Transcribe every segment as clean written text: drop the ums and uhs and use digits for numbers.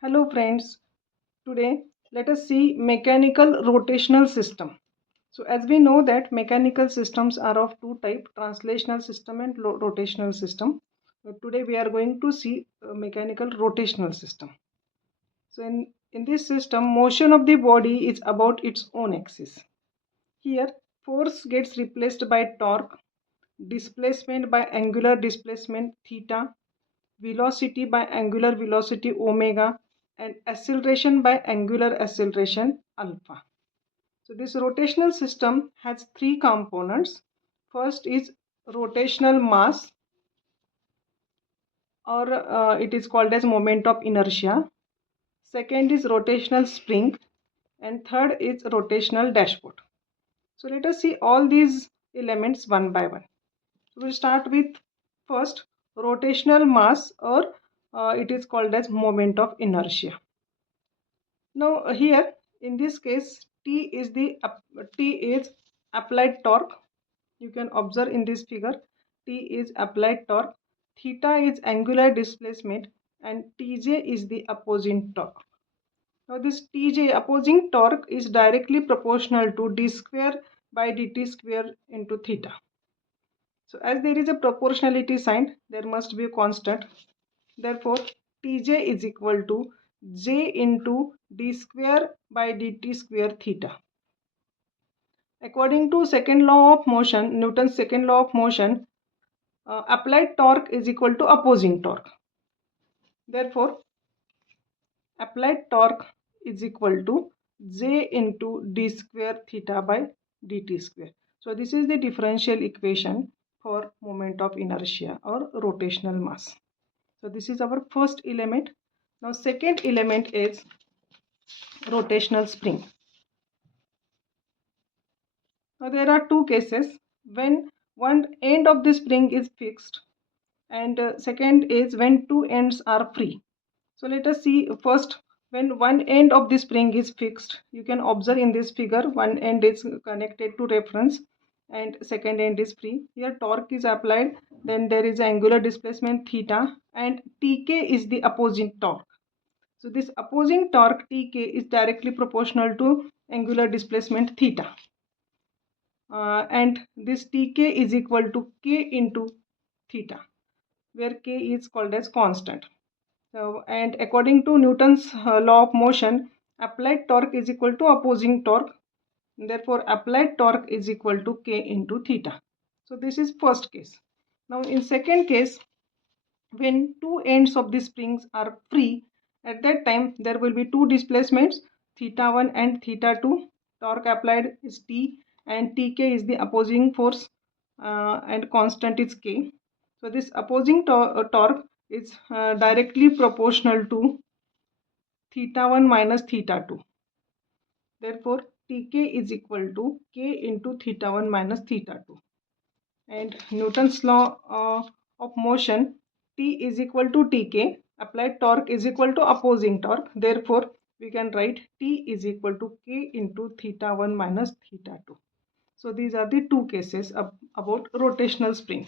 Hello friends, today let us see mechanical rotational system. So as we know that mechanical systems are of two types, translational system and rotational system. Today we are going to see mechanical rotational system. So in this system, motion of the body is about its own axis. Here force gets replaced by torque, displacement by angular displacement theta, velocity by angular velocity omega, and acceleration by angular acceleration alpha. So this rotational system has three components. First is rotational mass, or it is called as moment of inertia. Second is rotational spring, and third is rotational dashpot. So let us see all these elements one by one. So we'll start with first rotational mass, or it is called as moment of inertia. Now here in this case T is applied torque. You can observe in this figure T is applied torque, theta is angular displacement, and Tj is the opposing torque. Now this Tj opposing torque is directly proportional to d square by dt square into theta. So as there is a proportionality sign, there must be a constant. Therefore, Tj is equal to J into d square by dt square theta. According to second law of motion, Newton's second law of motion, applied torque is equal to opposing torque. Therefore, applied torque is equal to J into d square theta by dt square. So this is the differential equation for moment of inertia or rotational mass. So this is our first element. Now second element is rotational spring. Now there are two cases when one end of the spring is fixed, and second is when two ends are free. So let us see first when one end of the spring is fixed. You can observe in this figure one end is connected to reference and second end is free. Here torque is applied, then there is angular displacement theta, and Tk is the opposing torque. So this opposing torque Tk is directly proportional to angular displacement theta. And this Tk is equal to K into theta, where K is called as constant. So, and according to Newton's law of motion, applied torque is equal to opposing torque. Therefore, applied torque is equal to K into theta. So this is first case. Now in second case, when two ends of the springs are free, at that time there will be two displacements, theta 1 and theta 2. Torque applied is T and Tk is the opposing force, and constant is K. So this opposing torque is directly proportional to theta 1 minus theta 2. Therefore Tk is equal to K into theta 1 minus theta 2. And Newton's law of motion, T is equal to Tk, applied torque is equal to opposing torque. Therefore we can write T is equal to K into theta 1 minus theta 2. So these are the two cases about rotational spring.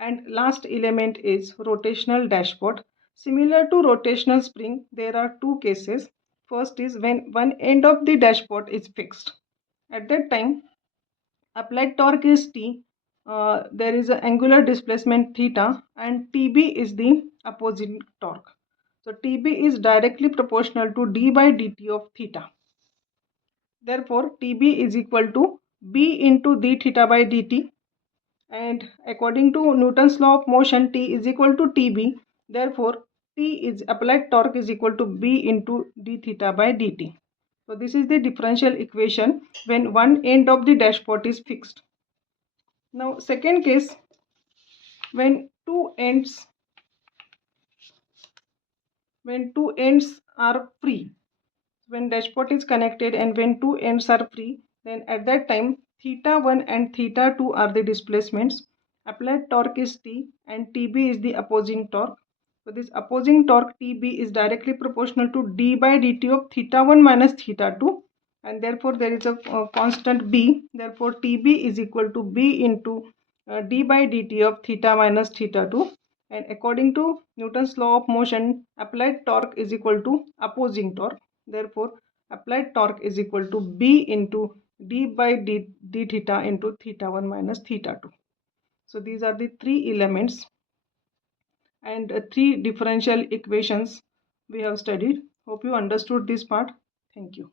And last element is rotational dashpot. Similar to rotational spring, there are two cases. First is when one end of the dashpot is fixed. At that time, applied torque is T, there is an angular displacement theta, and Tb is the opposite torque. So Tb is directly proportional to d by dt of theta. Therefore Tb is equal to b into d theta by dt, and according to Newton's law of motion, T is equal to Tb. Therefore T is applied torque is equal to b into d theta by dt. So this is the differential equation when one end of the dashpot is fixed. Now second case, when two ends are free, when dashpot is connected and when two ends are free, then at that time theta 1 and theta 2 are the displacements. Applied torque is T and Tb is the opposing torque. So this opposing torque Tb is directly proportional to d by dt of theta 1 minus theta 2, and therefore there is a constant b. Therefore Tb is equal to b into d by dt of theta minus theta 2, And according to Newton's law of motion, applied torque is equal to opposing torque. Therefore, applied torque is equal to B into d by d theta into theta 1 minus theta 2. So these are the three elements and three differential equations we have studied. Hope you understood this part. Thank you.